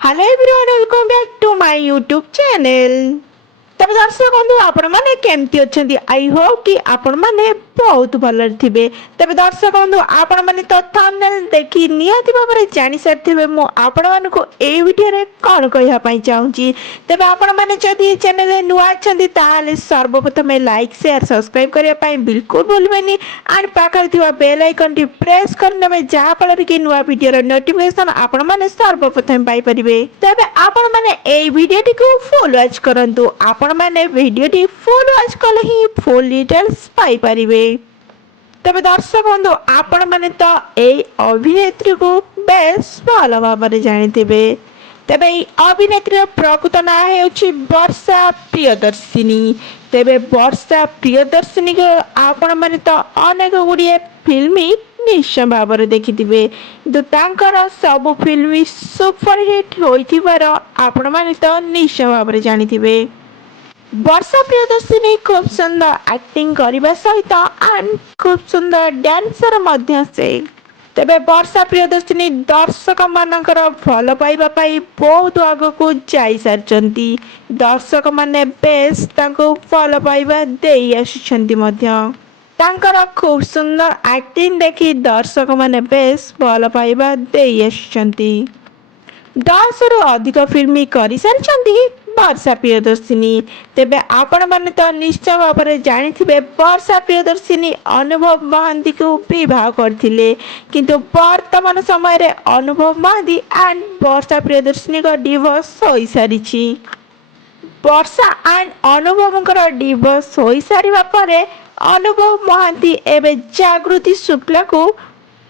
Hello everyone, welcome back to my YouTube channel. तब दर्शक बंधु आपण मैंने केमती अच्छा आई होप कि आपण मैंने बहुत भल थे। तब दर्शक बंधु आपण मैंने तो थंबनेल देखि निहाती भाव में जानी सारी मु आपण मानक ए वीडियो कौन कहवाई चाहूँगी। तेज आपण मैंने जदि चैनल नुआ अच्छा सर्वप्रथम लाइक शेयर सब्सक्राइब करने बिल्कुल भूलबेनि एंड पाखे बेल आइकन टी प्रेस करने जहाँफल कि नुआ वीडियो नोटिफिकेशन आपण मैंने सर्वप्रथम पाइपर। तेज आपण मैंने ए वीडियो टी फुल वॉच करंतु आपण मैंने वीडियो टी फुल वॉच कले ही फुल डिटेल्स पाई परिबे। तबे दर्शक बंधु आपण मैंने तो ए अभिनेत्री को बेस भल भाव में जानिथिबे। तेबे ई अभिनेत्री प्रकृत ना हेउछि वर्षा प्रियदर्शिनी। तेबे वर्षा प्रियदर्शिनी को आपण मैंने तो अनेक गुड़िए फिल्म निश्चय भाव में देखिथिबे किंतु तांकर सब फिल्म सुपरहिट होइथिबार आपण मैंने तो निश्चय भाव में जानिथिबे। वर्षा प्रियदर्शिनी खूब सुंदर एक्टिंग करने सहित एंड खूब सुंदर डांसर मध्य से। तेबे वर्षा प्रियदर्शिनी दर्शक मानकर भल पाइबा पाई बहुत आग को जाई सारचंती। दर्शक माने बेस तांको भल पाइबा देई आछिसंती मध्य। तांकर खूब सुंदर एक्टिंग देखि दर्शक माने बेस भल पाइबा देई आछिसंती। 10 रु अधिक फिल्म कर सारी वर्षा प्रियदर्शिनी। तेबे आपण मैंने तो निश्चय भाव में जानिथिबे वर्षा प्रियदर्शिनी अनुभव महांती को विवाह करथिले किंतु वर्तमान समय रे अनुभव महांती एंड वर्षा प्रियदर्शिनी का डिवोर्स होई सारिछि। वर्षा एंड अनुभव डिवोर्स होई सारिबा परे अनुभव महांती एबे जागृति शुक्ला को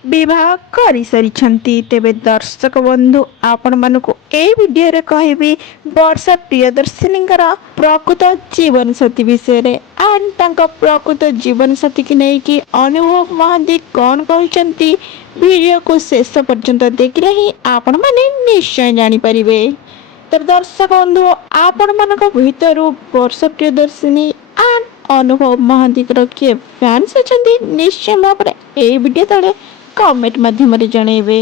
विवाह कर सारी। तेबे दर्शक बंधु आपण मानक ए वीडियो रे कहबी वर्षा प्रियदर्शिनी प्रकृत जीवन साथी विषय रे एंड तांका प्रकृत जीवन साथी की नहीं कि अनुभव महांती कौन कहते वीडियो को शेष पर्यंत देखले ही आपण माने निश्चय जानी परिबे। तर दर्शक बंधु आपण मानक भीतर वर्षा प्रियदर्शिनी एंड अनुभव महांती किए फैंस अच्छा निश्चय भाव में ए वीडियो तले कमेंट माध्यम जनइबे।